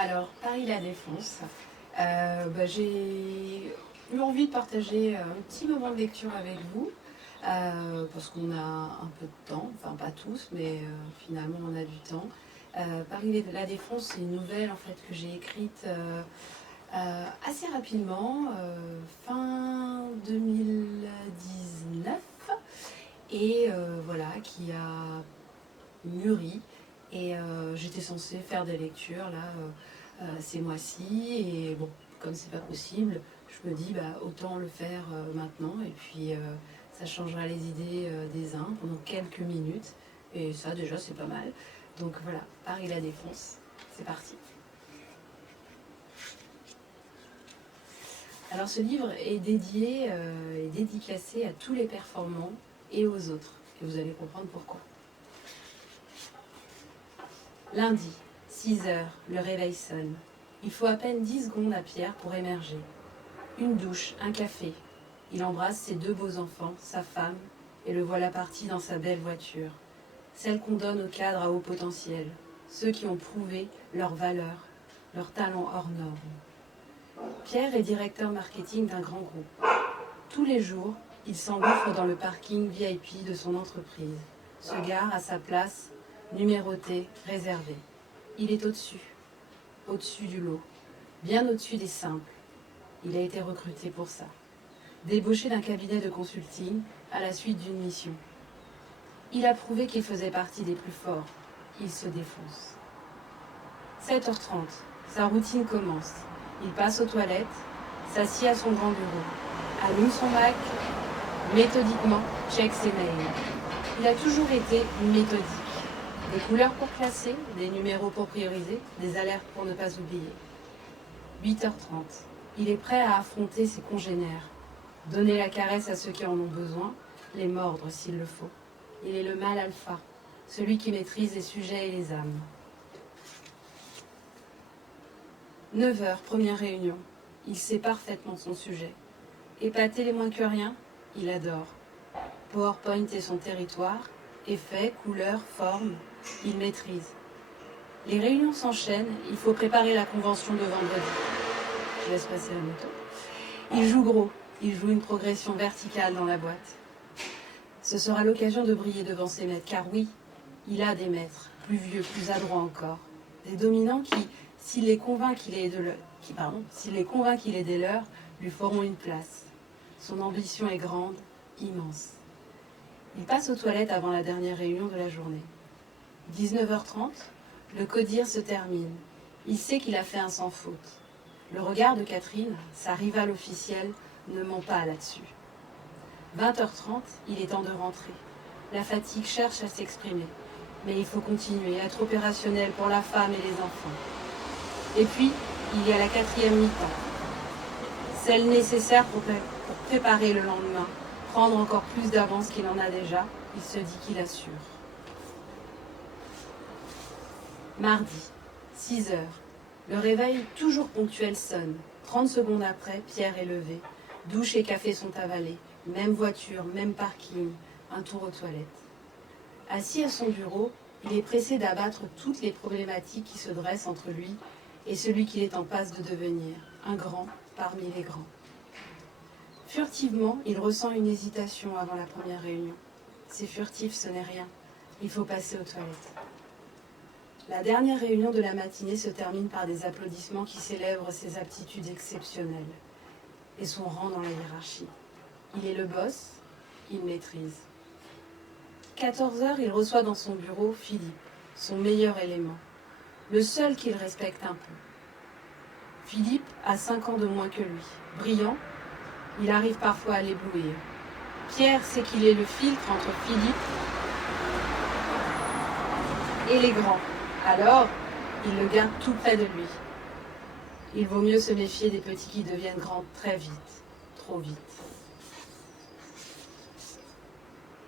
Alors, Paris La Défense, j'ai eu envie de partager un petit moment de lecture avec vous, parce qu'on a un peu de temps, enfin pas tous, mais finalement on a du temps. Paris La Défense, c'est une nouvelle en fait que j'ai écrite assez rapidement, fin 2019, et voilà, qui a mûri. Et j'étais censée faire des lectures là ces mois-ci. Et bon, comme c'est pas possible, je me dis autant le faire maintenant. Et puis ça changera les idées des uns pendant quelques minutes. Et ça déjà c'est pas mal. Donc voilà, Paris La Défense, c'est parti. Alors ce livre est dédié et dédicacé à tous les performants et aux autres. Et vous allez comprendre pourquoi. Lundi, 6h, le réveil sonne. Il faut à peine 10 secondes à Pierre pour émerger. Une douche, un café. Il embrasse ses 2 beaux enfants, sa femme, et le voilà parti dans sa belle voiture. Celle qu'on donne aux cadres à haut potentiel, ceux qui ont prouvé leur valeur, leur talent hors norme. Pierre est directeur marketing d'un grand groupe. Tous les jours, il s'engouffre dans le parking VIP de son entreprise, se gare à sa place, numérotée, réservée. Il est au-dessus du lot, bien au-dessus des simples. Il a été recruté pour ça. Débauché d'un cabinet de consulting à la suite d'une mission. Il a prouvé qu'il faisait partie des plus forts. Il se défonce. 7h30, sa routine commence. Il passe aux toilettes, s'assied à son grand bureau, allume son Mac, méthodiquement check ses mails. Il a toujours été méthodique. Des couleurs pour classer, des numéros pour prioriser, des alertes pour ne pas oublier. 8h30, il est prêt à affronter ses congénères, donner la caresse à ceux qui en ont besoin, les mordre s'il le faut. Il est le mâle alpha, celui qui maîtrise les sujets et les âmes. 9h, première réunion. Il sait parfaitement son sujet. Épater les moins que rien, il adore. PowerPoint est son territoire. Effets, couleurs, formes, il maîtrise. Les réunions s'enchaînent, il faut préparer la convention de vendredi. Je laisse passer la moto. Il joue gros, il joue une progression verticale dans la boîte. Ce sera l'occasion de briller devant ses maîtres, car oui, il a des maîtres, plus vieux, plus adroits encore. Des dominants qui, s'il les convainc qu'il est des leurs, lui feront une place. Son ambition est grande, immense. Il passe aux toilettes avant la dernière réunion de la journée. 19h30, le codir se termine. Il sait qu'il a fait un sans faute. Le regard de Catherine, sa rivale officielle, ne ment pas là-dessus. 20h30, il est temps de rentrer. La fatigue cherche à s'exprimer. Mais il faut continuer, être opérationnel pour la femme et les enfants. Et puis, il y a la 4e mi-temps. Celle nécessaire pour préparer le lendemain, prendre encore plus d'avance qu'il en a déjà, il se dit qu'il assure. Mardi, 6h. Le réveil toujours ponctuel sonne. 30 secondes après, Pierre est levé. Douche et café sont avalés. Même voiture, même parking, un tour aux toilettes. Assis à son bureau, il est pressé d'abattre toutes les problématiques qui se dressent entre lui et celui qu'il est en passe de devenir, un grand parmi les grands. Furtivement, il ressent une hésitation avant la première réunion. C'est furtif, ce n'est rien. Il faut passer aux toilettes. La dernière réunion de la matinée se termine par des applaudissements qui célèbrent ses aptitudes exceptionnelles et son rang dans la hiérarchie. Il est le boss, il maîtrise. 14h, il reçoit dans son bureau Philippe, son meilleur élément, le seul qu'il respecte un peu. Philippe a 5 ans de moins que lui. Brillant, il arrive parfois à l'éblouir. Pierre sait qu'il est le filtre entre Philippe et les grands. Alors, il le garde tout près de lui. Il vaut mieux se méfier des petits qui deviennent grands très vite, trop vite.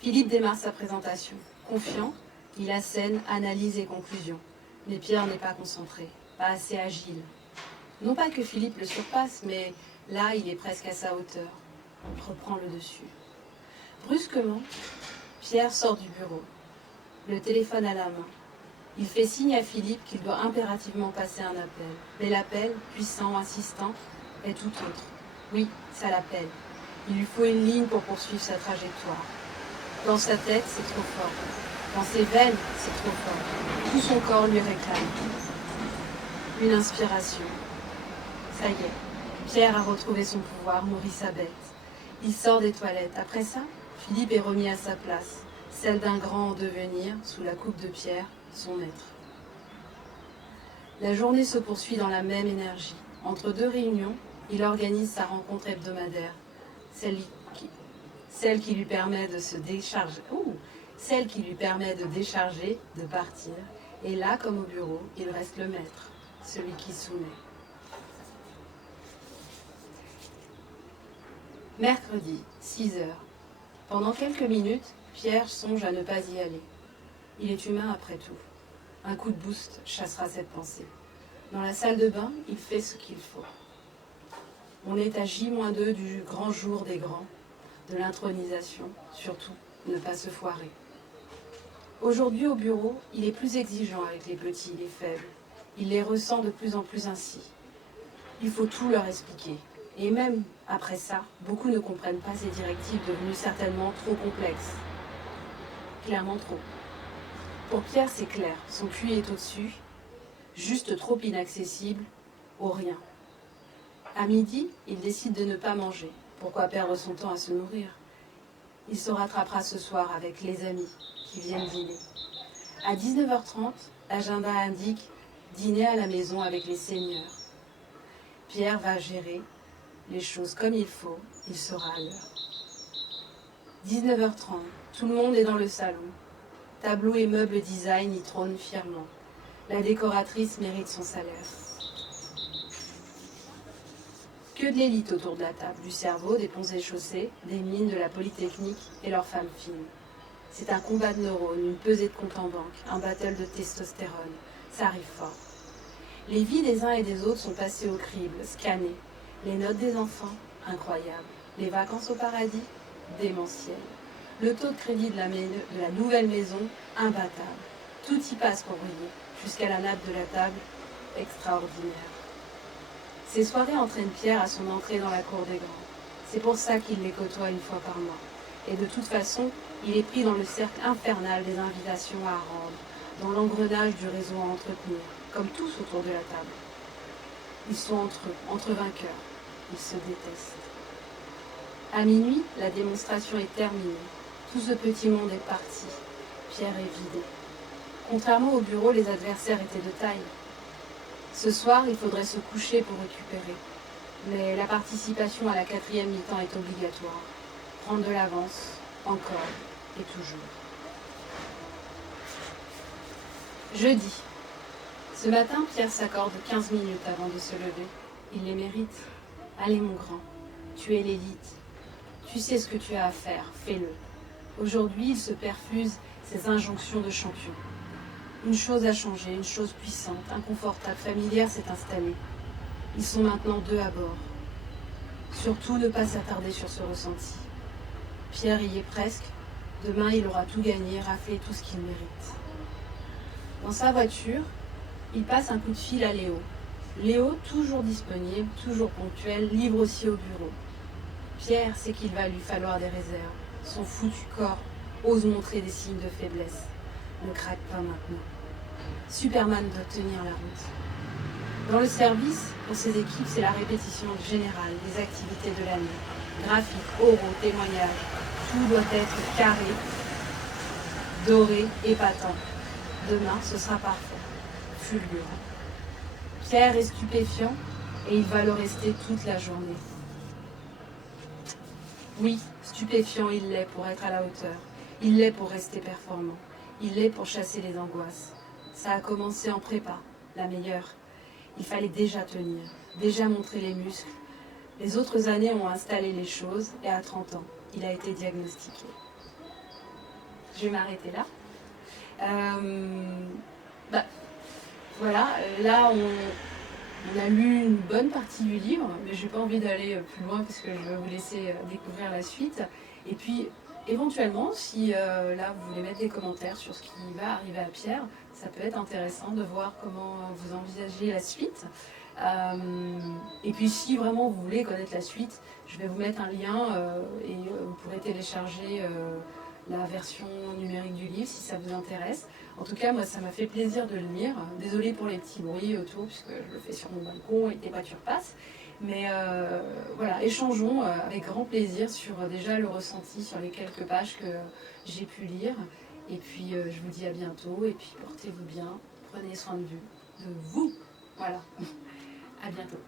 Philippe démarre sa présentation. Confiant, il assène, analyse et conclusion. Mais Pierre n'est pas concentré, pas assez agile. Non pas que Philippe le surpasse, mais là, il est presque à sa hauteur. Il reprend le dessus. Brusquement, Pierre sort du bureau, le téléphone à la main. Il fait signe à Philippe qu'il doit impérativement passer un appel. Mais l'appel, puissant, insistant, est tout autre. Oui, ça l'appelle. Il lui faut une ligne pour poursuivre sa trajectoire. Dans sa tête, c'est trop fort. Dans ses veines, c'est trop fort. Tout son corps lui réclame. Une inspiration. Ça y est, Pierre a retrouvé son pouvoir, nourrit sa bête. Il sort des toilettes. Après ça, Philippe est remis à sa place, celle d'un grand en devenir, sous la coupe de Pierre, son maître. La journée se poursuit dans la même énergie. Entre deux réunions, il organise sa rencontre hebdomadaire, celle qui lui permet de se décharger, celle qui lui permet de décharger, de partir. Et là, comme au bureau, il reste le maître, celui qui soumet. Mercredi, 6 heures. Pendant quelques minutes, Pierre songe à ne pas y aller. Il est humain après tout. Un coup de boost chassera cette pensée. Dans la salle de bain, il fait ce qu'il faut. On est à J-2 du grand jour des grands, de l'intronisation, surtout ne pas se foirer. Aujourd'hui au bureau, il est plus exigeant avec les petits, les faibles. Il les ressent de plus en plus ainsi. Il faut tout leur expliquer. Et même après ça, beaucoup ne comprennent pas ces directives devenues certainement trop complexes. Clairement trop. Pour Pierre, c'est clair, son QI est au-dessus, juste trop inaccessible, au rien. À midi, il décide de ne pas manger. Pourquoi perdre son temps à se nourrir? Il se rattrapera ce soir avec les amis qui viennent dîner. À 19h30, l'agenda indique dîner à la maison avec les seigneurs. Pierre va gérer les choses comme il faut, il sera à l'heure. 19h30, tout le monde est dans le salon. Tableaux et meubles design y trônent fièrement. La décoratrice mérite son salaire. Que de l'élite autour de la table, du cerveau, des ponts et chaussées, des mines de la Polytechnique et leurs femmes fines. C'est un combat de neurones, une pesée de compte en banque, un battle de testostérone. Ça arrive fort. Les vies des uns et des autres sont passées au crible, scannées. Les notes des enfants, incroyables. Les vacances au paradis, démentielles. Le taux de crédit de la nouvelle maison, imbattable. Tout y passe pour briller, jusqu'à la nappe de la table, extraordinaire. Ces soirées entraînent Pierre à son entrée dans la cour des grands. C'est pour ça qu'il les côtoie une fois par mois. Et de toute façon, il est pris dans le cercle infernal des invitations à rendre, dans l'engrenage du réseau à entretenir, comme tous autour de la table. Ils sont entre eux, entre vainqueurs. Ils se détestent. À minuit, la démonstration est terminée. Tout ce petit monde est parti. Pierre est vidé. Contrairement au bureau, les adversaires étaient de taille. Ce soir, il faudrait se coucher pour récupérer. Mais la participation à la 4e mi-temps est obligatoire. Prendre de l'avance, encore et toujours. Jeudi. Ce matin, Pierre s'accorde 15 minutes avant de se lever. Il les mérite. Allez mon grand, tu es l'élite. Tu sais ce que tu as à faire, fais-le. Aujourd'hui, il se perfuse ses injonctions de champion. Une chose a changé, une chose puissante, inconfortable, familière s'est installée. Ils sont maintenant 2 à bord. Surtout ne pas s'attarder sur ce ressenti. Pierre y est presque. Demain, il aura tout gagné, raflé tout ce qu'il mérite. Dans sa voiture, il passe un coup de fil à Léo. Léo, toujours disponible, toujours ponctuel, livre aussi au bureau. Pierre sait qu'il va lui falloir des réserves. Son foutu corps ose montrer des signes de faiblesse. Ne craque pas maintenant. Superman doit tenir la route. Dans le service, pour ses équipes, c'est la répétition générale des activités de l'année. Graphiques, oraux, témoignages, tout doit être carré, doré, épatant. Demain, ce sera parfait, fulgurant. Pierre est stupéfiant et il va le rester toute la journée. Oui, stupéfiant, il l'est pour être à la hauteur. Il l'est pour rester performant. Il l'est pour chasser les angoisses. Ça a commencé en prépa, la meilleure. Il fallait déjà tenir, déjà montrer les muscles. Les autres années ont installé les choses et à 30 ans, il a été diagnostiqué. Je vais m'arrêter là. Voilà, là on a lu une bonne partie du livre, mais je n'ai pas envie d'aller plus loin parce que je vais vous laisser découvrir la suite. Et puis, Éventuellement, si là vous voulez mettre des commentaires sur ce qui va arriver à Pierre, ça peut être intéressant de voir comment vous envisagez la suite. Et puis si vraiment vous voulez connaître la suite, je vais vous mettre un lien et vous pourrez télécharger la version numérique du livre si ça vous intéresse. En tout cas, moi ça m'a fait plaisir de le lire. Désolée pour les petits bruits autour puisque je le fais sur mon balcon et que des voitures passent. Mais voilà, échangeons avec grand plaisir sur déjà le ressenti sur les quelques pages que j'ai pu lire. Et puis je vous dis à bientôt et puis portez-vous bien, prenez soin de vous. Voilà, à bientôt.